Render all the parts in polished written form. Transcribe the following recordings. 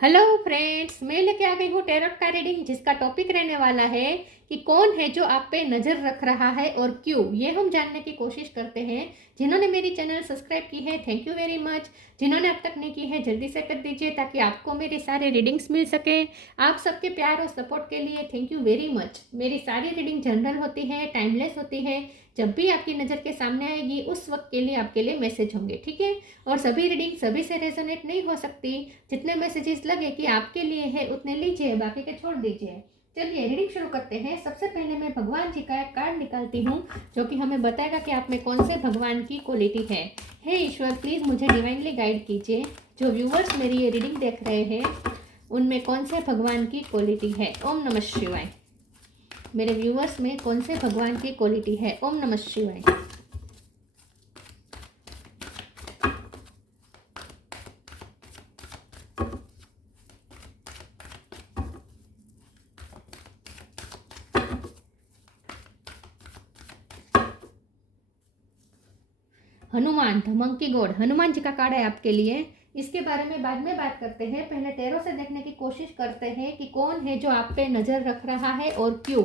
Hello friends, मैं लेके आ गई हूँ टैरोट का रीडिंग जिसका टॉपिक रहने वाला है कि कौन है जो आप पे नज़र रख रहा है और क्यों। ये हम जानने की कोशिश करते हैं। जिन्होंने मेरी चैनल सब्सक्राइब की है थैंक यू वेरी मच। जिन्होंने अब तक नहीं की है जल्दी से कर दीजिए ताकि आपको मेरे सारे रीडिंग्स मिल सके। आप सबके प्यार और सपोर्ट के लिए थैंक यू वेरी मच। मेरी सारी रीडिंग जनरल होती है, टाइमलेस होती है। जब भी आपकी नज़र के सामने आएगी उस वक्त के लिए आपके लिए मैसेज होंगे, ठीक है। और सभी रीडिंग सभी से रेजोनेट नहीं हो सकती। जितने मैसेजेस लगे कि आपके लिए है उतने लीजिए, बाकी के छोड़ दीजिए। चलिए रीडिंग शुरू करते हैं। सबसे पहले मैं भगवान जी का एक कार्ड निकालती हूँ जो कि हमें बताएगा कि आप में कौन से भगवान की क्वालिटी है। हे ईश्वर, प्लीज़ मुझे डिवाइनली गाइड कीजिए। जो व्यूवर्स मेरी ये रीडिंग देख रहे हैं उनमें कौन से भगवान की क्वालिटी है। ओम नमः शिवाय। मेरे व्यूवर्स में कौन से भगवान की क्वालिटी है। ओम नमः शिवाय। Hanuman, the monkey god, Hanuman ji का कार्ड है आपके लिए। इसके बारे में बाद में बात करते हैं। पहले टैरो से देखने की कोशिश करते हैं कि कौन है जो आप पे नज़र रख रहा है और क्यों।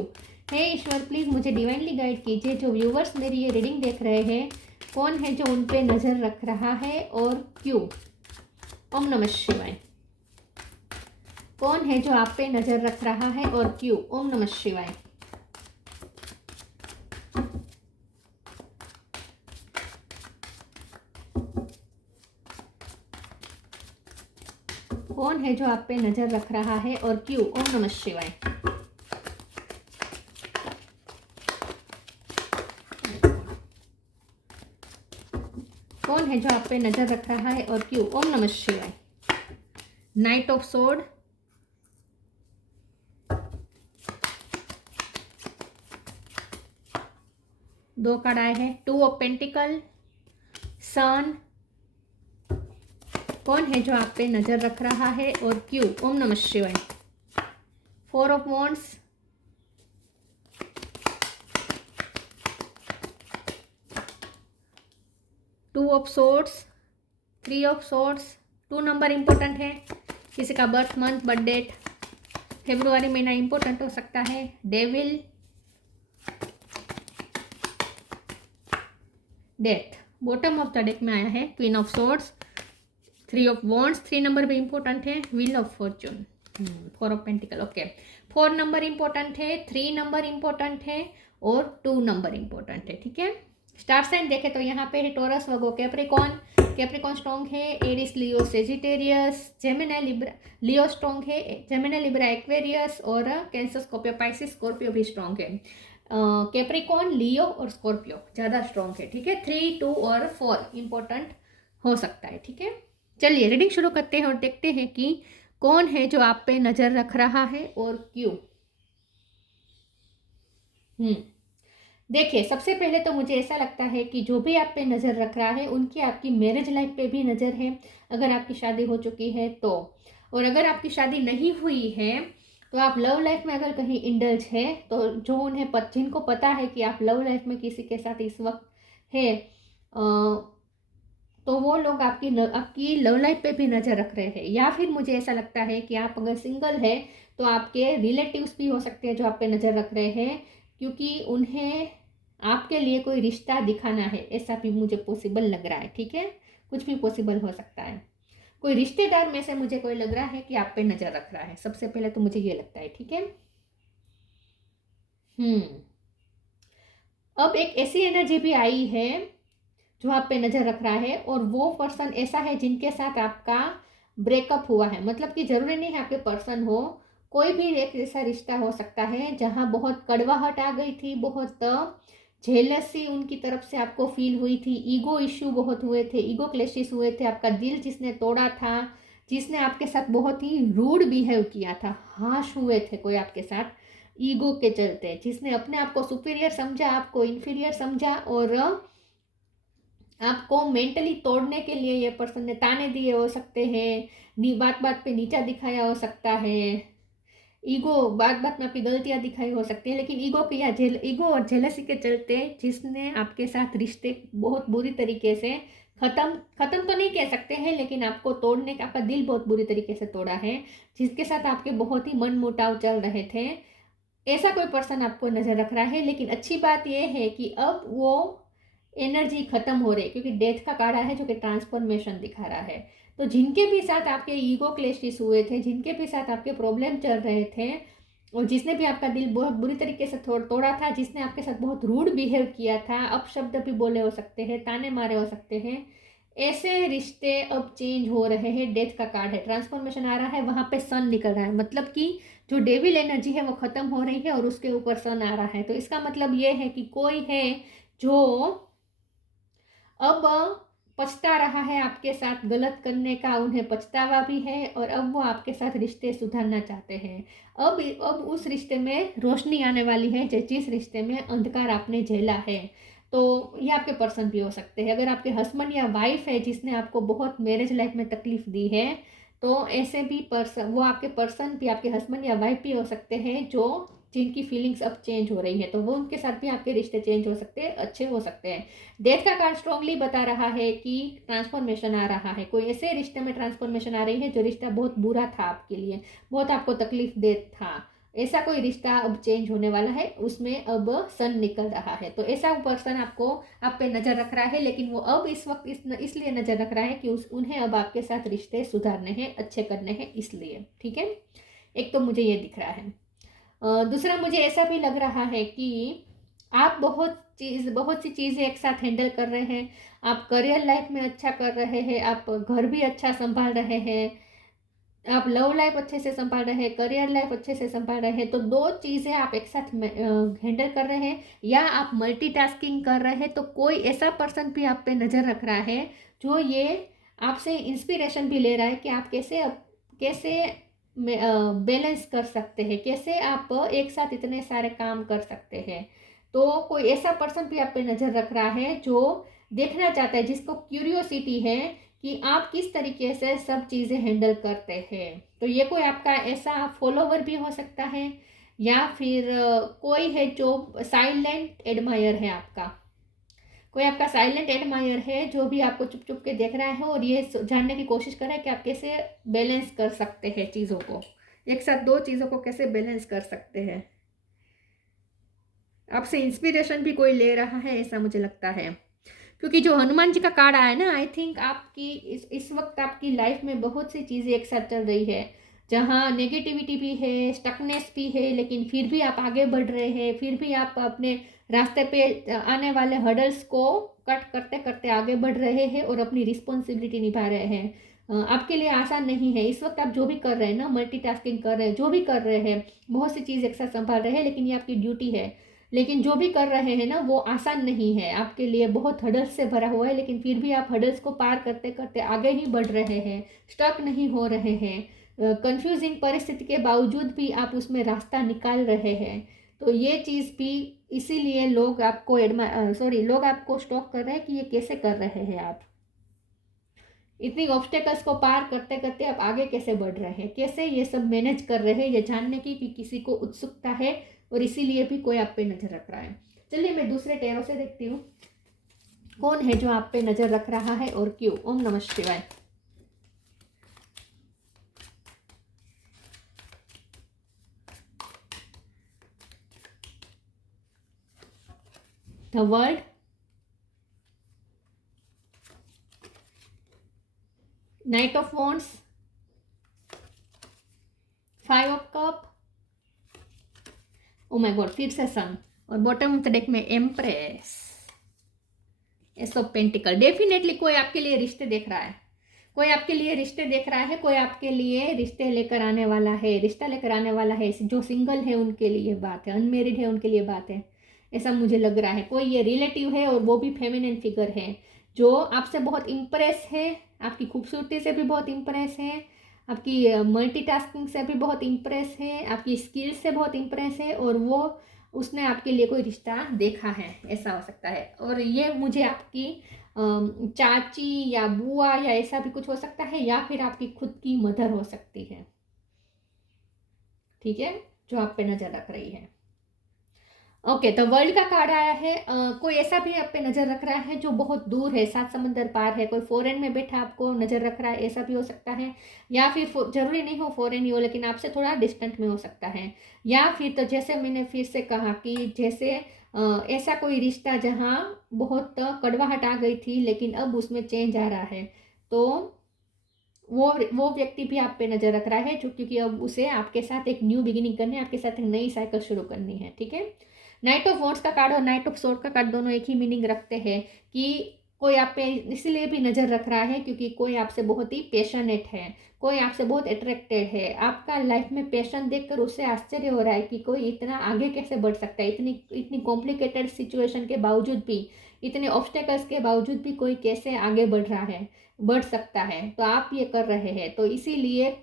हे ईश्वर, प्लीज़ मुझे डिवाइनली गाइड कीजिए। जो व्यूवर्स मेरी ये रीडिंग देख रहे हैं कौन है जो उन पे नज़र रख रहा है और क्यों। ओम नमः शिवाय। कौन है जो आप पे नज़र रख रहा है और क्यों। ओम नमः शिवाय। कौन है जो आप पे नज़र रख रहा है और क्यों। ओम नमः शिवाय। कौन है जो आप पे नज़र रख रहा है और क्यों। ओम नमः शिवाय। नाइट ऑफ सोर्ड, दो कार्ड आए हैं। टू ऑफ पेंटिकल, सन। कौन है जो आप पे नज़र रख रहा है और क्यों। ओम नमः शिवाय। Four of wands, two of swords, three of swords. Two number important है। किसी का birth month, birth date, February महीना इंपॉर्टेंट हो सकता है। Devil, death. Bottom of the deck में आया है queen of swords, three of wands, three number भी इंपॉर्टेंट है। Wheel of fortune, four of pentacle. Okay, four number important है, थ्री नंबर इंपॉर्टेंट है और टू नंबर इंपॉर्टेंट है, ठीक है। स्टार साइन देखे तो यहाँ पे है Taurus, Virgo, Capricorn. Capricorn strong है। Aries, Leo, Sagittarius. Gemini, Libra. Leo strong है। जेमिनी, लिब्रा, एक्वेरियस और कैंसर, स्कॉर्पियो, पाइसिस, स्कॉर्पियो भी स्ट्रॉन्ग है। कैप्रिकॉन, लियो और स्कॉर्पियो ज़्यादा स्ट्रॉन्ग है, ठीक है। थ्री, टू और फोर इंपॉर्टेंट हो सकता है, ठीक है। चलिए रीडिंग शुरू करते हैं और देखते हैं कि कौन है जो आप पे नज़र रख रहा है और क्यों। देखिए, सबसे पहले तो मुझे ऐसा लगता है कि जो भी आप पे नज़र रख रहा है उनकी आपकी मैरिज लाइफ पे भी नज़र है, अगर आपकी शादी हो चुकी है तो। और अगर आपकी शादी नहीं हुई है तो आप लव लाइफ में अगर कहीं इंडल्ज है तो जो उन्हें जिनको पता है कि आप लव लाइफ में किसी के साथ इस वक्त है तो वो लोग आपकी लव लाइफ पे भी नज़र रख रहे हैं। या फिर मुझे ऐसा लगता है कि आप अगर सिंगल है तो आपके रिलेटिव्स भी हो सकते हैं जो आप पे नज़र रख रहे हैं, क्योंकि उन्हें आपके लिए कोई रिश्ता दिखाना है, ऐसा भी मुझे पॉसिबल लग रहा है, ठीक है। कुछ भी पॉसिबल हो सकता है। कोई रिश्तेदार में से मुझे कोई लग रहा है कि आप पे नज़र रख रहा है। सबसे पहले तो मुझे ये लगता है, ठीक है। अब एक ऐसी एनर्जी भी आई है जो आप पे नज़र रख रहा है और वो पर्सन ऐसा है जिनके साथ आपका ब्रेकअप हुआ है। मतलब कि ज़रूरी नहीं है आपके पर्सन हो, कोई भी एक ऐसा रिश्ता हो सकता है जहाँ बहुत कड़वाहट आ गई थी, बहुत जेलसी उनकी तरफ से आपको फील हुई थी, ईगो इश्यू बहुत हुए थे, ईगो क्लेशिस हुए थे, आपका दिल जिसने तोड़ा था, जिसने आपके साथ बहुत ही रूड बिहेव किया था, हाश हुए थे कोई आपके साथ ईगो के चलते, जिसने अपने आप को सुपीरियर समझा, आपको इन्फीरियर समझा और आपको मेंटली तोड़ने के लिए ये पर्सन ने ताने दिए हो सकते हैं, बात बात पे नीचा दिखाया हो सकता है, ईगो बात बात में आपकी गलतियां दिखाई हो सकती है, लेकिन ईगो और जेलसी के चलते जिसने आपके साथ रिश्ते बहुत बुरी तरीके से खत्म खत्म तो नहीं कह सकते हैं, लेकिन आपको तोड़ने का, आपका दिल बहुत बुरी तरीके से तोड़ा है, जिसके साथ आपके बहुत ही मन मुटाव चल रहे थे, ऐसा कोई पर्सन आपको नजर रख रहा है। लेकिन अच्छी बात यह है कि अब वो एनर्जी खत्म हो रही है, क्योंकि डेथ का कार्ड है जो कि ट्रांसफॉर्मेशन दिखा रहा है। तो जिनके भी साथ आपके ईगो क्लैशेस हुए थे, जिनके भी साथ आपके प्रॉब्लम चल रहे थे, और जिसने भी आपका दिल बहुत बुरी तरीके से तोड़ा था, जिसने आपके साथ बहुत रूड बिहेव किया था, अपशब्द भी बोले हो सकते हैं, ताने मारे हो सकते हैं, ऐसे रिश्ते अब चेंज हो रहे हैं। डेथ का कार्ड है, ट्रांसफॉर्मेशन आ रहा है, वहां पे सन निकल रहा है, मतलब कि जो डेविल एनर्जी है वो खत्म हो रही है और उसके ऊपर सन आ रहा है। तो इसका मतलब ये है कि कोई है जो अब पछता रहा है आपके साथ गलत करने का, उन्हें पछतावा भी है, और अब वो आपके साथ रिश्ते सुधारना चाहते हैं। अब उस रिश्ते में रोशनी आने वाली है, जिस रिश्ते में अंधकार आपने झेला है। तो ये आपके पर्सन भी हो सकते हैं। अगर आपके हस्बैंड या वाइफ है जिसने आपको बहुत मैरिज लाइफ में तकलीफ दी है, तो ऐसे भी पर्सन, वो आपके पर्सन भी आपके हस्बैंड या वाइफ भी हो सकते हैं, जो जिनकी फीलिंग्स अब चेंज हो रही है, तो वो उनके साथ भी आपके रिश्ते चेंज हो सकते हैं, अच्छे हो सकते हैं। डेथ का कार्ड स्ट्रांगली बता रहा है कि ट्रांसफॉर्मेशन आ रहा है, कोई ऐसे रिश्ते में ट्रांसफॉर्मेशन आ रही है जो रिश्ता बहुत बुरा था आपके लिए, बहुत आपको तकलीफ दे था, ऐसा कोई रिश्ता अब चेंज होने वाला है, उसमें अब सन निकल रहा है। तो ऐसा पर्सन आपको, आप पे नज़र रख रहा है, लेकिन वो अब इस वक्त इसलिए नज़र रख रहा है कि उन्हें अब आपके साथ रिश्ते सुधारने हैं, अच्छे करने हैं, इसलिए। ठीक है, एक तो मुझे ये दिख रहा है। दूसरा मुझे ऐसा भी लग रहा है कि आप बहुत सी चीज़ें एक साथ हैंडल कर रहे हैं। आप करियर लाइफ में अच्छा कर रहे हैं, आप घर भी अच्छा संभाल रहे हैं, आप लव लाइफ अच्छे से संभाल रहे हैं, करियर लाइफ अच्छे से संभाल रहे हैं। तो दो चीज़ें आप एक साथ हैंडल कर रहे हैं, या आप मल्टीटास्किंग कर रहे हैं। तो कोई ऐसा पर्सन भी आप पे नज़र रख रहा है जो ये आपसे इंस्पिरेशन भी ले रहा है कि आप कैसे बैलेंस कर सकते हैं, कैसे आप एक साथ इतने सारे काम कर सकते हैं। तो कोई ऐसा पर्सन भी आप पे नज़र रख रहा है जो देखना चाहता है, जिसको क्यूरियोसिटी है कि आप किस तरीके से सब चीज़ें हैंडल करते हैं। तो ये कोई आपका ऐसा फॉलोवर भी हो सकता है, या फिर कोई है जो साइलेंट एडमायर है आपका, कोई आपका साइलेंट एडमायर है जो भी आपको चुप चुप के देख रहा है और ये जानने की कोशिश कर रहा है कि आप कैसे बैलेंस कर सकते हैं चीज़ों को, एक साथ दो चीज़ों को कैसे बैलेंस कर सकते हैं। आपसे इंस्पिरेशन भी कोई ले रहा है, ऐसा मुझे लगता है, क्योंकि जो हनुमान जी का कार्ड आया ना, आई थिंक आपकी इस वक्त आपकी लाइफ में बहुत सी चीज़ें एक साथ चल रही है, जहाँ नेगेटिविटी भी है, स्टकनेस भी है, लेकिन फिर भी आप आगे बढ़ रहे हैं, फिर भी आप अपने रास्ते पे आने वाले हर्डल्स को कट करते करते आगे बढ़ रहे हैं और अपनी रिस्पॉन्सिबिलिटी निभा रहे हैं। आपके लिए आसान नहीं है इस वक्त। आप जो भी कर रहे हैं ना, मल्टीटास्किंग कर रहे हैं, जो भी कर रहे हैं, बहुत सी चीज़ एक साथ संभाल रहे हैं, लेकिन ये आपकी ड्यूटी है। लेकिन जो भी कर रहे हैं ना, वो आसान नहीं है आपके लिए, बहुत हडल्स से भरा हुआ है, लेकिन फिर भी आप हडल्स को पार करते करते आगे ही बढ़ रहे हैं, स्टक नहीं हो रहे हैं। कंफ्यूजिंग परिस्थिति के बावजूद भी आप उसमें रास्ता निकाल रहे हैं। तो ये चीज़ भी इसीलिए लोग आपको लोग आपको स्टॉक कर रहे हैं कि ये कैसे कर रहे हैं आप, इतनी ऑब्स्टेकल्स को पार करते करते आप आगे कैसे बढ़ रहे हैं, कैसे ये सब मैनेज कर रहे हैं, ये जानने की कि किसी को उत्सुकता है, और इसीलिए भी कोई आप पे नज़र रख रहा है। चलिए मैं दूसरे टेरो से देखती हूँ कौन है जो आप पे नज़र रख रहा है और क्यों। ओम नमः शिवाय। The world, night of wands, 5 of cup, oh my God, फिर से सन, और बॉटम ऑफ द डेक में empress, S of pentacle. Definitely कोई आपके लिए रिश्ते देख रहा है, कोई आपके लिए रिश्ते देख रहा है, कोई आपके लिए रिश्ते लेकर आने वाला है, रिश्ता लेकर आने वाला है। जो सिंगल है उनके लिए बात है, अनमेरिड है उनके लिए बात है, ऐसा मुझे लग रहा है। कोई ये रिलेटिव है और वो भी फेमिनिन फिगर है, जो आपसे बहुत इम्प्रेस है, आपकी खूबसूरती से भी बहुत इम्प्रेस है, आपकी मल्टीटास्किंग से भी बहुत इम्प्रेस है, आपकी स्किल्स से बहुत इम्प्रेस है, और वो उसने आपके लिए कोई रिश्ता देखा है, ऐसा हो सकता है। और ये मुझे आपकी चाची या बुआ या ऐसा भी कुछ हो सकता है, या फिर आपकी खुद की मदर हो सकती है, ठीक है, जो आप पे नज़र रख रही है। ओके, तो वर्ल्ड का कार्ड आया है। कोई ऐसा भी आप पे नज़र रख रहा है जो बहुत दूर है, 7 समंदर पार है। कोई फॉरेन में बैठा आपको नज़र रख रहा है, ऐसा भी हो सकता है। या फिर जरूरी नहीं हो फॉरेन ही हो, लेकिन आपसे थोड़ा डिस्टेंट में हो सकता है। या फिर तो जैसे मैंने फिर से कहा कि जैसे ऐसा कोई रिश्ता जहाँ बहुत कड़वाहट आ गई थी, लेकिन अब उसमें चेंज आ रहा है। तो वो व्यक्ति भी आप पे नज़र रख रहा है, जो क्योंकि अब उसे आपके साथ एक न्यू बिगिनिंग करनी है, आपके साथ एक नई साइकिल शुरू करनी है। ठीक है। नाइट ऑफ वॉन्ड्स का कार्ड और नाइट ऑफ सोर्ड का कार्ड दोनों एक ही मीनिंग रखते हैं कि कोई आप पे इसलिए भी नज़र रख रहा है क्योंकि कोई आपसे बहुत ही पैशनेट है, कोई आपसे बहुत अट्रैक्टेड है। आपका लाइफ में पैशन देखकर उसे आश्चर्य हो रहा है कि कोई इतना आगे कैसे बढ़ सकता है, इतनी इतनी कॉम्प्लिकेटेड सिचुएशन के बावजूद भी, इतने ऑब्स्टेकल्स के बावजूद भी कोई कैसे आगे बढ़ रहा है, बढ़ सकता है। तो आप ये कर रहे हैं, तो इसीलिए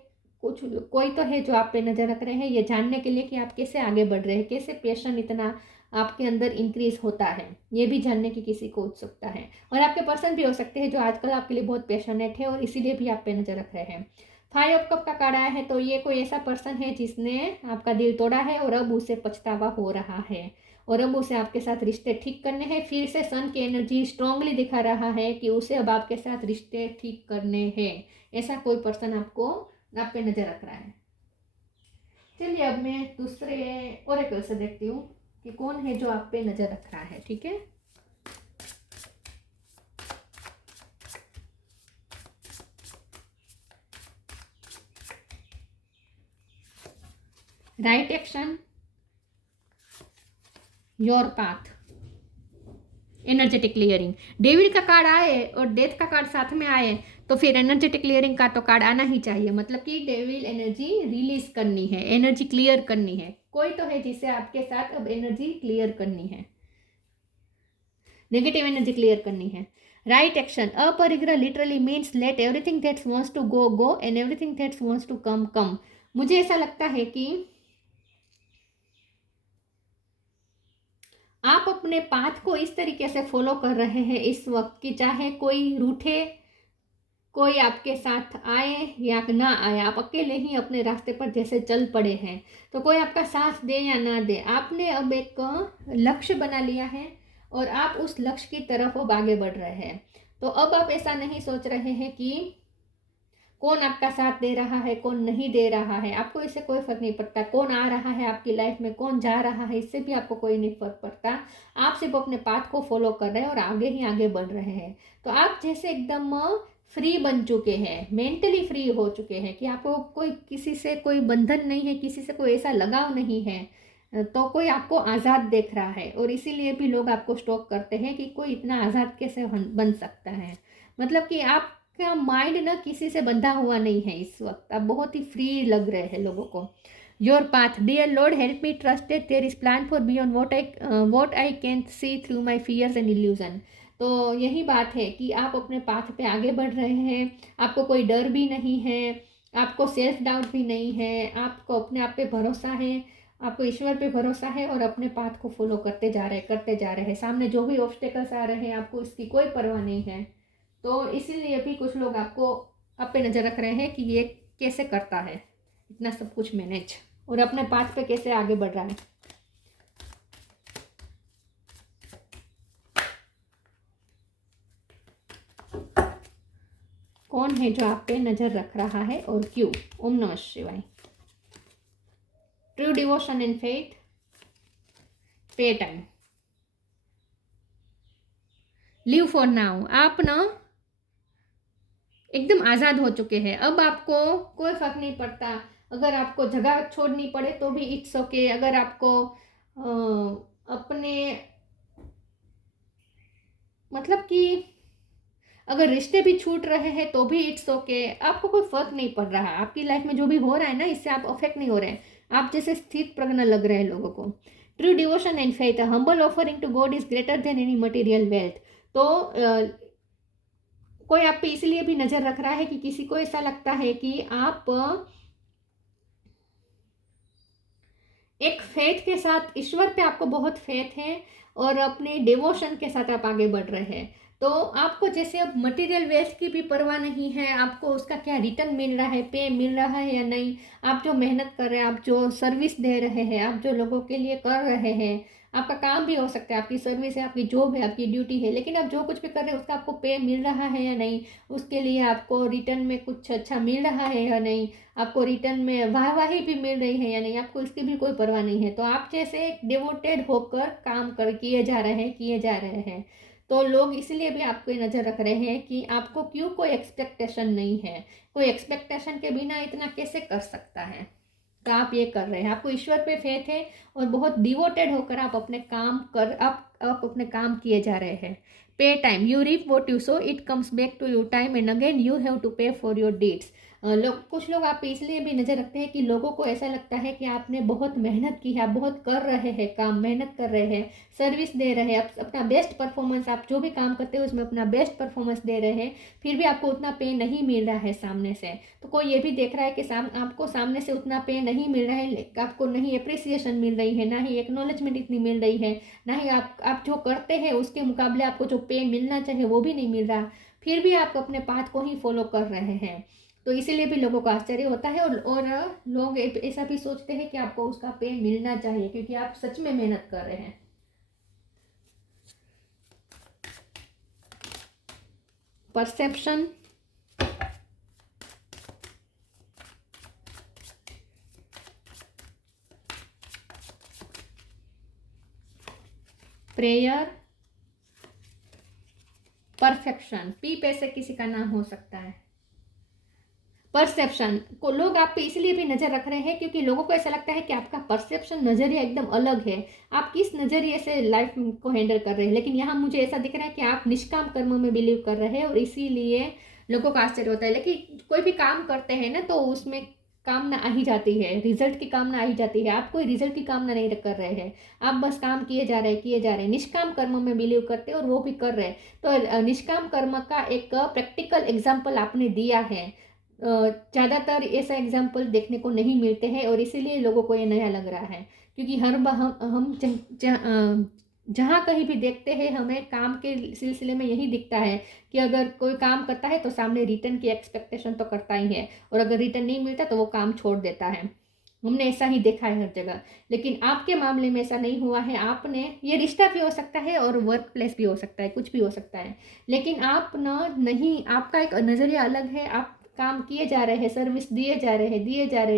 कुछ कोई तो है जो आप पे नज़र रख रहे हैं ये जानने के लिए कि आप कैसे आगे बढ़ रहे हैं, कैसे पैशन इतना आपके अंदर इंक्रीज होता है, ये भी जानने की किसी को उत्सुकता है। और आपके पर्सन भी हो सकते हैं जो आजकल आपके लिए बहुत पैशनेट है और इसीलिए भी आप पे नज़र रख रहे हैं। 5 ऑफ कप का कार्ड आया है, तो ये कोई ऐसा पर्सन है जिसने आपका दिल तोड़ा है और अब उसे पछतावा हो रहा है और अब उसे आपके साथ रिश्ते ठीक करने हैं। फिर से सन की एनर्जी स्ट्रांगली दिखा रहा है कि उसे अब आपके साथ रिश्ते ठीक करने हैं। ऐसा कोई पर्सन आपको आप पे नज़र रख रहा है। चलिए अब मैं दूसरे ओरेकल से देखती हूँ कि कौन है जो आप पे नज़र रख रहा है। ठीक है। Right action, your path, energetic clearing. Devil का कार्ड आए और डेथ का कार्ड साथ में आए तो फिर एनर्जेटिक क्लियरिंग का तो कार्ड आना ही चाहिए। मतलब कि डेविल एनर्जी रिलीज करनी है, एनर्जी क्लियर करनी है। कोई तो है जिसे आपके साथ अब एनर्जी क्लियर करनी है, नेगेटिव एनर्जी क्लियर करनी है। Right action, aparigraha literally means let everything that's wants to go go and everything that's wants to come come. मुझे ऐसा लगता है कि आप अपने पाथ को इस तरीके से फॉलो कर रहे हैं इस वक्त कि चाहे कोई रूठे, कोई आपके साथ आए या ना आए, आप अकेले ही अपने रास्ते पर जैसे चल पड़े हैं। तो कोई आपका साथ दे या ना दे, आपने अब एक लक्ष्य बना लिया है और आप उस लक्ष्य की तरफ अब आगे बढ़ रहे हैं। तो अब आप ऐसा नहीं सोच रहे हैं कि कौन आपका साथ दे रहा है कौन नहीं दे रहा है, आपको इससे कोई फर्क नहीं पड़ता। कौन आ रहा है आपकी लाइफ में, कौन जा रहा है, इससे भी आपको कोई नहीं फर्क पड़ता। आप सिर्फ अपने पाथ को फॉलो कर रहे हैं और आगे ही आगे बढ़ रहे हैं। तो आप जैसे एकदम फ्री बन चुके हैं, मेंटली फ्री हो चुके हैं कि आपको कोई किसी से कोई बंधन नहीं है, किसी से कोई ऐसा लगाव नहीं है। तो कोई आपको आज़ाद देख रहा है और इसीलिए भी लोग आपको स्टॉक करते हैं कि कोई इतना आज़ाद कैसे बन सकता है। मतलब कि आपका माइंड ना किसी से बंधा हुआ नहीं है इस वक्त, आप बहुत ही फ्री लग रहे हैं लोगों को। Your path, dear lord help me trusted there is plan for beyond what I can see through my fears and illusion. तो यही बात है कि आप अपने पाथ पे आगे बढ़ रहे हैं, आपको कोई डर भी नहीं है, आपको सेल्फ डाउट भी नहीं है, आपको अपने आप पे भरोसा है, आपको ईश्वर पे भरोसा है और अपने पाथ को फॉलो करते जा रहे हैं। सामने जो भी ऑब्स्टेकल्स आ रहे हैं आपको इसकी कोई परवाह नहीं है। तो इसीलिए भी कुछ लोग आपको आप पे नज़र रख रहे हैं कि ये कैसे करता है इतना सब कुछ मैनेज और अपने पाथ पे कैसे आगे बढ़ रहा है। कौन है जो आप पे नज़र रख रहा है और क्यों? ओम नमः शिवाय। ट्रू डिवोशन एंड फेथ, पे टाइम, लिव फॉर नाउ। आप ना एकदम आज़ाद हो चुके हैं, अब आपको कोई फर्क नहीं पड़ता। अगर आपको जगह छोड़नी पड़े तो भी इट्स ओके, अगर आपको अपने मतलब कि अगर रिश्ते भी छूट रहे हैं तो भी इट्स ओके, आपको कोई फर्क नहीं पड़ रहा। आपकी लाइफ में जो भी हो रहा है ना इससे आप अफेक्ट नहीं हो रहे हैं, आप जैसे स्थित प्रज्ञ लग रहे हैं लोगों को। True devotion and faith, humble offering to God is greater than any material wealth. तो कोई आप पे इसलिए भी नजर रख रहा है कि किसी को ऐसा लगता है कि आप एक फेथ के साथ, ईश्वर पे आपको बहुत फेथ है और अपने डिवोशन के साथ आप आगे बढ़ रहे हैं। तो आपको जैसे अब मटेरियल वेल्थ की भी परवाह नहीं है, आपको उसका क्या रिटर्न मिल रहा है, पे मिल रहा है या नहीं। आप जो मेहनत कर रहे हैं, आप जो सर्विस दे रहे हैं, आप जो लोगों के लिए कर रहे हैं, आपका काम भी हो सकता है, आपकी सर्विस है, आपकी जॉब है, आपकी ड्यूटी है, लेकिन आप जो कुछ भी कर रहे हैं उसका आपको पे मिल रहा है या नहीं, उसके लिए आपको रिटर्न में कुछ अच्छा मिल रहा है या नहीं, आपको रिटर्न में वाहवाही भी मिल रही है या नहीं, आपको इसकी भी कोई परवाह नहीं है। तो आप जैसे डिवोटेड होकर काम कर किए जा रहे हैं तो लोग इसलिए भी आपको नज़र रख रहे हैं कि आपको क्यों कोई एक्सपेक्टेशन नहीं है, कोई एक्सपेक्टेशन के बिना इतना कैसे कर सकता है। तो आप ये कर रहे हैं, आपको ईश्वर पे फेथ है और बहुत डिवोटेड होकर आप अपने काम कर आप अपने काम किए जा रहे हैं। Pay time, you reap what you sow, it comes back to you time and again you have to pay for your deeds. कुछ लोग आप पे इसलिए भी नज़र रखते हैं कि लोगों को ऐसा लगता है कि आपने बहुत मेहनत की है, आप बहुत कर रहे हैं काम, मेहनत कर रहे हैं, सर्विस दे रहे हैं, आप अपना बेस्ट परफॉर्मेंस, आप जो भी काम करते हैं उसमें अपना बेस्ट परफॉर्मेंस दे रहे हैं, फिर भी आपको उतना पे नहीं मिल रहा है सामने से। तो कोई ये भी देख रहा है कि आपको सामने से उतना पे नहीं मिल रहा है, आपको नहीं अप्रिसिएशन मिल रही है, ना ही एक्नॉलेजमेंट इतनी मिल रही है, ना ही आप जो करते हैं उसके मुकाबले आपको जो पे मिलना चाहिए वो भी नहीं मिल रहा, फिर भी आप अपने पाथ को ही फॉलो कर रहे हैं। तो इसीलिए भी लोगों को आश्चर्य होता है और लोग ऐसा भी सोचते हैं कि आपको उसका पे मिलना चाहिए क्योंकि आप सच में मेहनत कर रहे हैं। Perception, prayer, perfection. पी पे से किसी का नाम हो सकता है। परसेप्शन को लोग आप पे इसलिए भी नज़र रख रहे हैं क्योंकि लोगों को ऐसा लगता है कि आपका परसेप्शन नज़रिया एकदम अलग है, आप किस नज़रिए से लाइफ को हैंडल कर रहे हैं। लेकिन यहाँ मुझे ऐसा दिख रहा है कि आप निष्काम कर्म में बिलीव कर रहे हैं और इसीलिए लोगों का आश्चर्य होता है। लेकिन कोई भी काम करते हैं ना तो उसमें कामना आ ही जाती है, रिजल्ट की कामना आ ही जाती है। आप कोई रिजल्ट की कामना नहीं कर रहे हैं, आप बस काम किए जा रहे हैं, निष्काम कर्म में बिलीव करते हैं और वो भी कर रहे हैं। तो निष्काम कर्म का एक प्रैक्टिकल एग्जाम्पल आपने दिया है। ज़्यादातर ऐसा एग्जाम्पल देखने को नहीं मिलते हैं और इसीलिए लोगों को ये नया लग रहा है क्योंकि हर बार हम जहाँ कहीं भी देखते हैं हमें काम के सिलसिले में यही दिखता है कि अगर कोई काम करता है तो सामने रिटर्न की एक्सपेक्टेशन तो करता ही है और अगर रिटर्न नहीं मिलता तो वो काम छोड़ देता है। हमने ऐसा ही देखा है हर जगह। लेकिन आपके मामले में ऐसा नहीं हुआ है। आपने, ये रिश्ता भी हो सकता है और वर्क प्लेस भी हो सकता है, कुछ भी हो सकता है, लेकिन आप नहीं, आपका एक नज़रिया अलग है। आप काम किए जा रहे हैं, सर्विस दिए जा रहे हैं,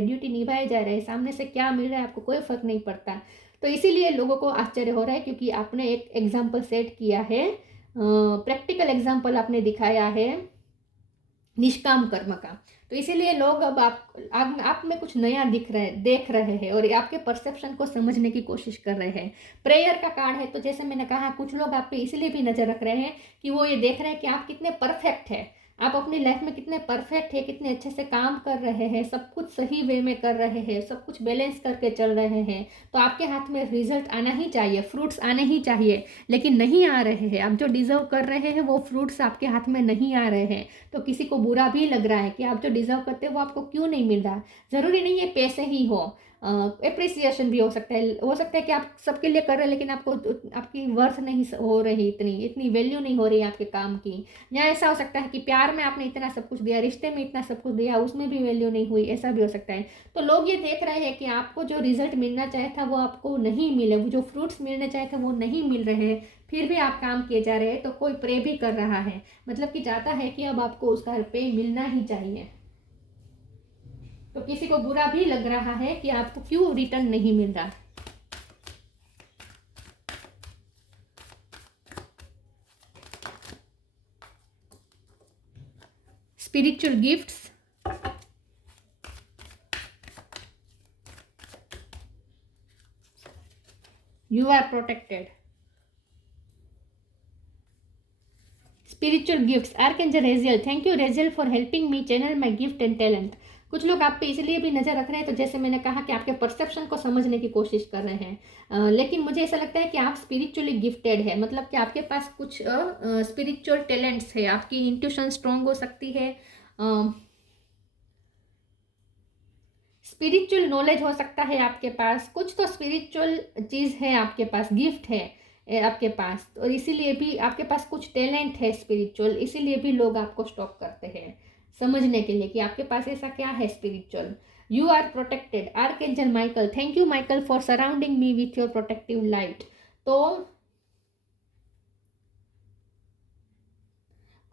ड्यूटी निभाए जा रहे हैं, सामने से क्या मिल रहा है आपको कोई फर्क नहीं पड़ता। तो इसीलिए लोगों को आश्चर्य हो रहा है क्योंकि आपने एक एग्जाम्पल सेट किया है, प्रैक्टिकल एग्जाम्पल आपने दिखाया है निष्काम कर्म का। तो इसीलिए लोग अब आप में कुछ नया देख रहे हैं और आपके परसेप्शन को समझने की कोशिश कर रहे हैं। प्रेयर का कार्ड है तो जैसे मैंने कहा कुछ लोग आप पे इसलिए भी नज़र रख रहे हैं कि वो ये देख रहे हैं कि आप कितने परफेक्ट है, आप अपनी लाइफ में कितने परफेक्ट है, कितने अच्छे से काम कर रहे हैं, सब कुछ सही वे में कर रहे हैं, सब कुछ बैलेंस करके चल रहे हैं। तो आपके हाथ में रिजल्ट आना ही चाहिए, फ्रूट्स आने ही चाहिए, लेकिन नहीं आ रहे हैं। आप जो डिज़र्व कर रहे हैं वो फ्रूट्स आपके हाथ में नहीं आ रहे हैं। तो किसी को बुरा भी लग रहा है कि आप जो डिज़र्व करते हैं वो आपको क्यों नहीं मिल रहा। ज़रूरी नहीं है पैसे ही हो, एप्रिसिएशन भी हो सकता है कि आप सबके लिए कर रहे हैं लेकिन आपको आपकी वर्थ नहीं हो रही, इतनी वैल्यू नहीं हो रही आपके काम की। या ऐसा हो सकता है कि प्यार में आपने इतना सब कुछ दिया, रिश्ते में इतना सब कुछ दिया, उसमें भी वैल्यू नहीं हुई, ऐसा भी हो सकता है। तो लोग ये देख रहे हैं कि आपको जो रिजल्ट मिलना चाहिए था वो आपको नहीं मिले, वो जो फ्रूट्स मिलने चाहिए थे वो नहीं मिल रहे हैं, फिर भी आप काम किए जा रहे हैं। तो कोई प्रे भी कर रहा है, मतलब कि चाहता है कि अब आपको उसका पे मिलना ही चाहिए। तो किसी को बुरा भी लग रहा है कि आपको क्यों रिटर्न नहीं मिल रहा। Spiritual gifts, you are protected. Spiritual gifts, Archangel Raziel, thank you Raziel for helping me channel my gift and talent. कुछ लोग आप पे इसलिए भी नज़र रख रहे हैं तो जैसे मैंने कहा कि आपके परसेप्शन को समझने की कोशिश कर रहे हैं, लेकिन मुझे ऐसा लगता है कि आप स्पिरिचुअली गिफ्टेड है, मतलब कि आपके पास कुछ स्पिरिचुअल टैलेंट्स है, आपकी इंट्यूशन स्ट्रॉन्ग हो सकती है, स्पिरिचुअल नॉलेज हो सकता है आपके पास, कुछ तो स्पिरिचुअल चीज़ है आपके पास, गिफ्ट है आपके पास, और इसीलिए भी आपके पास कुछ टैलेंट है स्पिरिचुअल, इसीलिए भी लोग आपको स्टॉप करते हैं समझने के लिए कि आपके पास ऐसा क्या है spiritual. You are protected, archangel Michael, thank you Michael for surrounding me with your protective light. तो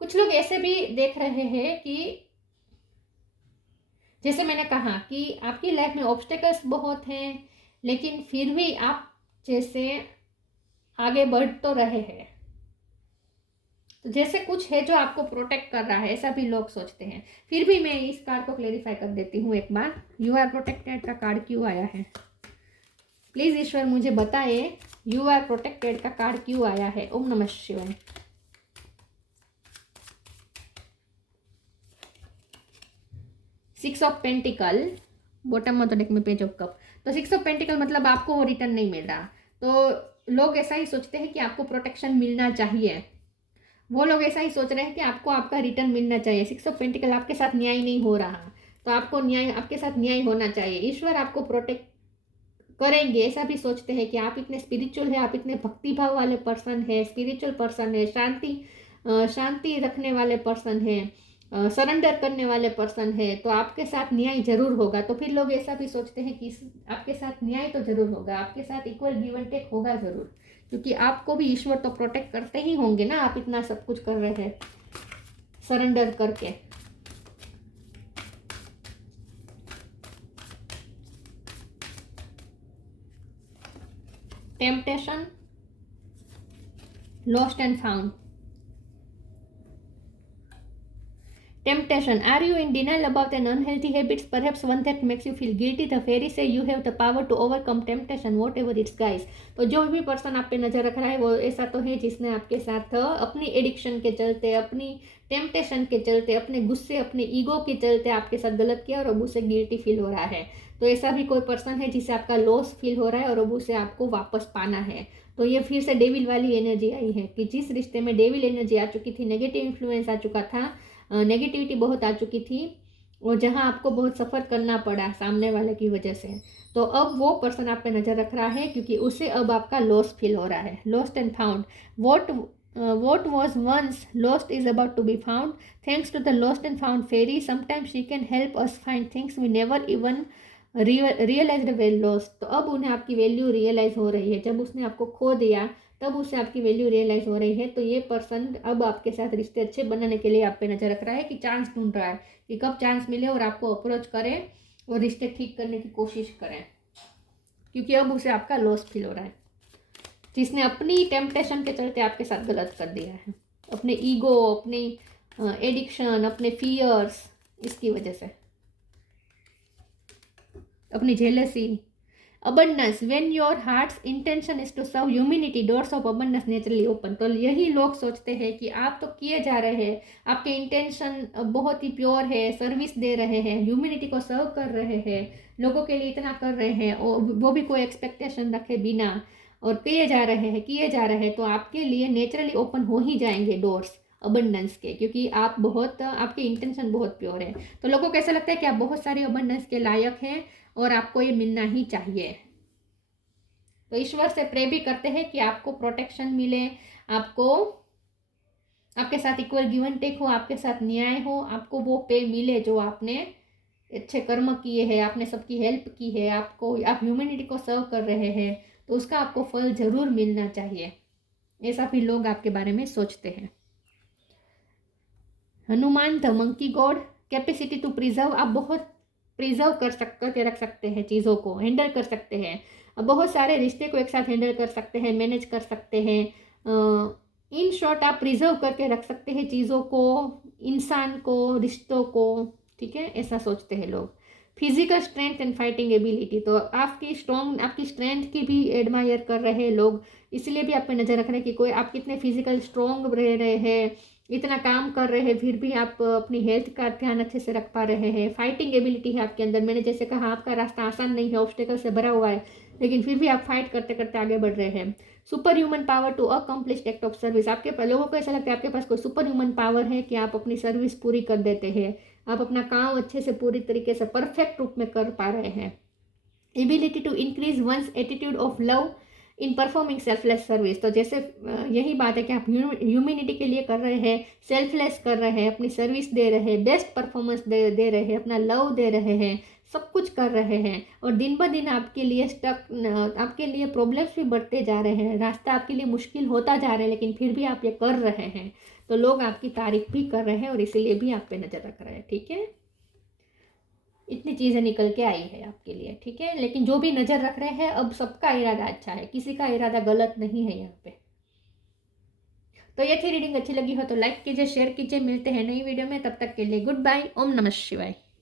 कुछ लोग ऐसे भी देख रहे हैं कि जैसे मैंने कहा कि आपकी लाइफ में ऑब्स्टेकल्स बहुत हैं, लेकिन फिर भी आप जैसे आगे बढ़ तो रहे हैं। तो जैसे कुछ है जो आपको प्रोटेक्ट कर रहा है, ऐसा भी लोग सोचते हैं। फिर भी मैं इस कार्ड को क्लेरिफाई कर देती हूँ एक बार। यू आर प्रोटेक्टेड का कार्ड क्यों आया है, प्लीज ईश्वर मुझे बताए यू आर प्रोटेक्टेड का कार्ड क्यों आया है। ओम नमः शिवाय। सिक्स ऑफ पेंटिकल बॉटम में तो डेक में पेज ऑफ कप। तो सिक्स ऑफ पेंटिकल मतलब आपको वो रिटर्न नहीं मिल रहा। तो लोग ऐसा ही सोचते हैं कि आपको प्रोटेक्शन मिलना चाहिए। वो लोग ऐसा ही सोच रहे हैं कि आपको आपका रिटर्न मिलना चाहिए। सिक्स ऑफ पेंटिकल आपके साथ न्याय नहीं हो रहा, तो आपको न्याय, आपके साथ न्याय होना चाहिए। ईश्वर आपको प्रोटेक्ट करेंगे, ऐसा भी सोचते हैं कि आप इतने स्पिरिचुअल है, आप इतने भक्ति भाव वाले पर्सन है, स्पिरिचुअल पर्सन है, शांति रखने वाले पर्सन है, सरेंडर करने वाले पर्सन है, तो आपके साथ न्याय जरूर होगा। तो फिर लोग ऐसा भी सोचते हैं कि आपके साथ न्याय तो जरूर होगा, आपके साथ इक्वल गिव एंड टेक होगा जरूर, क्योंकि आपको भी ईश्वर तो प्रोटेक्ट करते ही होंगे ना। आप इतना सब कुछ कर रहे हैं सरेंडर करके। Temptation, lost and found. Temptation. Are you in denial about an unhealthy habits? Perhaps one that makes you feel guilty. The fairy say you have the power to overcome temptation, whatever it's guys. तो जो भी person आप पे नजर रख रहा है वो ऐसा तो है जिसने आपके साथ अपनी एडिक्शन के चलते, अपनी टेम्पटेशन के चलते, अपने गुस्से, अपने ईगो के चलते आपके साथ गलत किया और अब उसे गिल्टी फील हो रहा है। तो ऐसा भी कोई पर्सन है जिसे आपका लॉस फील हो रहा है और अब उसे आपको वापस पाना है। तो ये फिर से डेविल वाली एनर्जी आई है कि जिस रिश्ते में डेविल एनर्जी आ चुकी थी, नेगेटिव इन्फ्लुएंस आ चुका था, नेगेटिविटी बहुत आ चुकी थी और जहां आपको बहुत सफ़र करना पड़ा सामने वाले की वजह से, तो अब वो पर्सन आप पे नज़र रख रहा है क्योंकि उसे अब आपका लॉस फील हो रहा है। Lost and found. what was once lost is about to be found thanks to the lost and found fairy. Sometimes she can help us find things we never even realized were lost. तो अब उन्हें आपकी value realise हो रही है। जब उसने आपको खो दिया तब उसे आपकी वैल्यू रियलाइज हो रही है। तो ये पर्सन अब आपके साथ रिश्ते अच्छे बनाने के लिए आप पे नजर रख रहा है कि चांस ढूंढ रहा है कि कब चांस मिले और आपको अप्रोच करे और रिश्ते ठीक करने की कोशिश करें, क्योंकि अब उसे आपका लॉस फील हो रहा है, जिसने अपनी टेम्पटेशन के चलते आपके साथ गलत कर दिया है, अपने ईगो, अपनी एडिक्शन, अपने फियर्स, इसकी वजह से, अपनी jealousy. abundance. When your heart's intention is to serve humanity, doors of abundance naturally open. तो यही लोग सोचते हैं कि आप तो किए जा रहे हैं, आपके इंटेंशन बहुत ही प्योर है, सर्विस दे रहे हैं, ह्यूमैनिटी को सर्व कर रहे हैं, लोगों के लिए इतना कर रहे हैं और वो भी कोई एक्सपेक्टेशन रखे बिना, और किए जा रहे हैं, तो आपके लिए नेचुरली ओपन हो ही जाएंगे डोर्स अबंडेंस के, क्योंकि आप बहुत, आपके इंटेंशन बहुत प्योर है। तो लोगों को ऐसा लगता है कि आप बहुत सारे अबंडेंस के लायक हैं और आपको ये मिलना ही चाहिए। तो ईश्वर से प्रे भी करते हैं कि आपको प्रोटेक्शन मिले, आपको आपके साथ इक्वल गिव एंड टेक हो, आपके साथ न्याय हो, आपको वो पे मिले जो आपने अच्छे कर्म किए हैं, आपने सबकी हेल्प की है, आप ह्यूमैनिटी को सर्व कर रहे हैं, तो उसका आपको फल जरूर मिलना चाहिए। ऐसा भी लोग आपके बारे में सोचते हैं। Hanuman the monkey god. Capacity to preserve. आप बहुत प्रिजर्व करके रख सकते हैं, चीज़ों को हैंडल कर सकते हैं, अब बहुत सारे रिश्ते को एक साथ हैंडल कर सकते हैं, मैनेज कर सकते हैं। इन शॉर्ट आप प्रिजर्व करके रख सकते हैं चीज़ों को, इंसान को, रिश्तों को, ठीक है, ऐसा सोचते हैं लोग। Physical strength and fighting ability. तो आपकी स्ट्रेंथ की भी एडमायर कर रहे हैं लोग, इसलिए भी आप पे नज़र रख रहे हैं कि कोई आप कितने फिजिकल स्ट्रॉन्ग रह रहे हैं, इतना काम कर रहे हैं, फिर भी आप अपनी हेल्थ का ध्यान अच्छे से रख पा रहे हैं। फाइटिंग एबिलिटी है आपके अंदर। मैंने जैसे कहा आपका रास्ता आसान नहीं है, ऑब्स्टेकल से भरा हुआ है, लेकिन फिर भी आप फाइट करते करते आगे बढ़ रहे हैं। Super human power to accomplish act of service. आपके लोगों को ऐसा लगता है आपके पास कोई सुपर ह्यूमन पावर है कि आप अपनी सर्विस पूरी कर देते हैं, आप अपना काम अच्छे से पूरी तरीके से परफेक्ट रूप में कर पा रहे हैं। Ability to increase one's attitude of love in performing selfless service. तो जैसे यही बात है कि आप ह्यूमैनिटी के लिए कर रहे हैं, सेल्फलेस कर रहे हैं, अपनी सर्विस दे रहे हैं, बेस्ट परफॉर्मेंस दे रहे हैं, अपना लव दे रहे हैं, सब कुछ कर रहे हैं और दिन ब दिन आपके लिए आपके लिए प्रॉब्लम्स भी बढ़ते जा रहे हैं, रास्ता आपके लिए मुश्किल होता जा रहा है, लेकिन फिर भी आप ये कर रहे हैं, तो लोग आपकी तारीफ भी कर रहे हैं और इसीलिए भी आप पे नज़र रख रहे हैं। ठीक है, इतनी चीज़ें निकल के आई है आपके लिए। ठीक है, लेकिन जो भी नज़र रख रहे हैं, अब सबका इरादा अच्छा है, किसी का इरादा गलत नहीं है यहाँ पे। तो ये थी रीडिंग, अच्छी लगी हो तो लाइक कीजिए, शेयर कीजिए। मिलते हैं नई वीडियो में, तब तक के लिए गुड बाय। ओम नमः शिवाय।